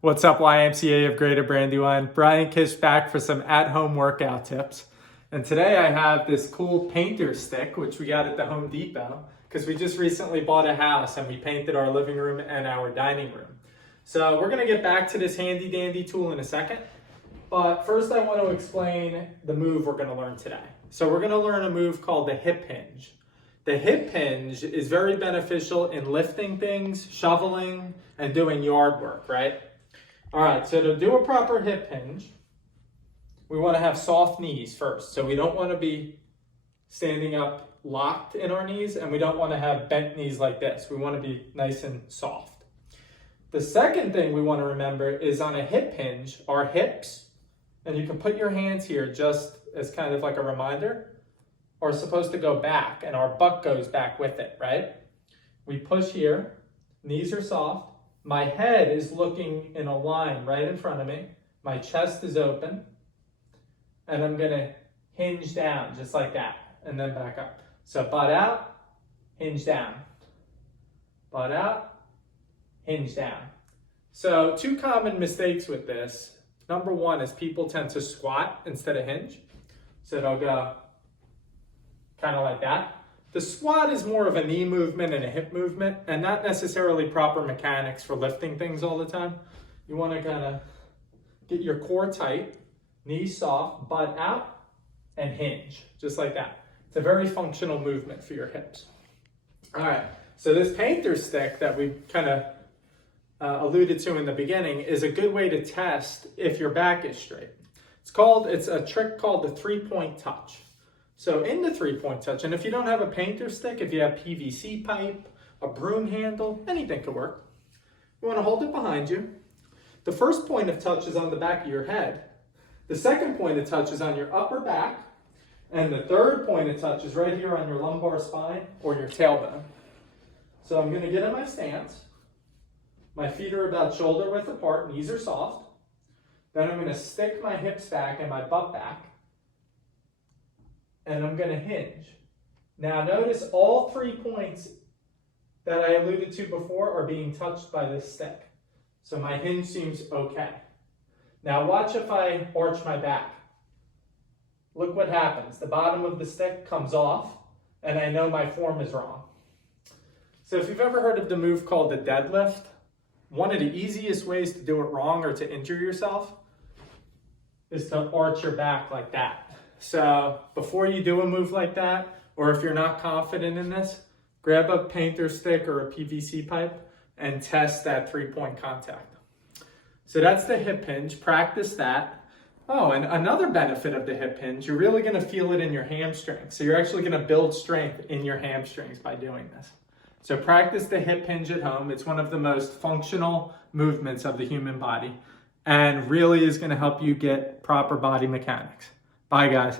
What's up, YMCA of Greater Brandywine? Brian Kish back for some at-home workout tips. And today I have this cool painter stick, which we got at the Home Depot, because we just recently bought a house and we painted our living room and our dining room. So we're gonna get back to this handy dandy tool in a second. But first I want to explain the move we're gonna learn today. So we're gonna learn a move called the hip hinge. The hip hinge is very beneficial in lifting things, shoveling, and doing yard work, right? All right, so to do a proper hip hinge, we want to have soft knees first. So we don't want to be standing up locked in our knees, and we don't want to have bent knees like this. We want to be nice and soft. The second thing we want to remember is on a hip hinge, our hips, and you can put your hands here just as kind of like a reminder, are supposed to go back, and our butt goes back with it, right? We push here, knees are soft. My head is looking in a line right in front of me. My chest is open. And I'm gonna hinge down just like that and then back up. So butt out, hinge down. Butt out, hinge down. So two common mistakes with this. Number one is people tend to squat instead of hinge. So they'll go kind of like that. The squat is more of a knee movement and a hip movement, and not necessarily proper mechanics for lifting things all the time. You want to kind of get your core tight, knees soft, butt out, and hinge, just like that. It's a very functional movement for your hips. All right, so this painter stick that we kind of alluded to in the beginning is a good way to test if your back is straight. It's a trick called the 3-point touch. So in the 3-point touch, and if you don't have a painter stick, if you have PVC pipe, a broom handle, anything could work. You want to hold it behind you. The first point of touch is on the back of your head. The second point of touch is on your upper back. And the third point of touch is right here on your lumbar spine or your tailbone. So I'm going to get in my stance. My feet are about shoulder width apart, knees are soft. Then I'm going to stick my hips back and my butt back. And I'm going to hinge. Now notice all 3 points that I alluded to before are being touched by this stick. So my hinge seems okay. Now watch if I arch my back. Look what happens. The bottom of the stick comes off, and I know my form is wrong. So if you've ever heard of the move called the deadlift, one of the easiest ways to do it wrong or to injure yourself is to arch your back like that. So before you do a move like that, or if you're not confident in this, grab a painter stick or a PVC pipe and test that 3-point contact. So that's the hip hinge. Practice that. Oh, and another benefit of the hip hinge, you're really going to feel it in your hamstrings. So you're actually going to build strength in your hamstrings by doing this. So practice the hip hinge at home. It's one of the most functional movements of the human body and really is going to help you get proper body mechanics. Bye, guys.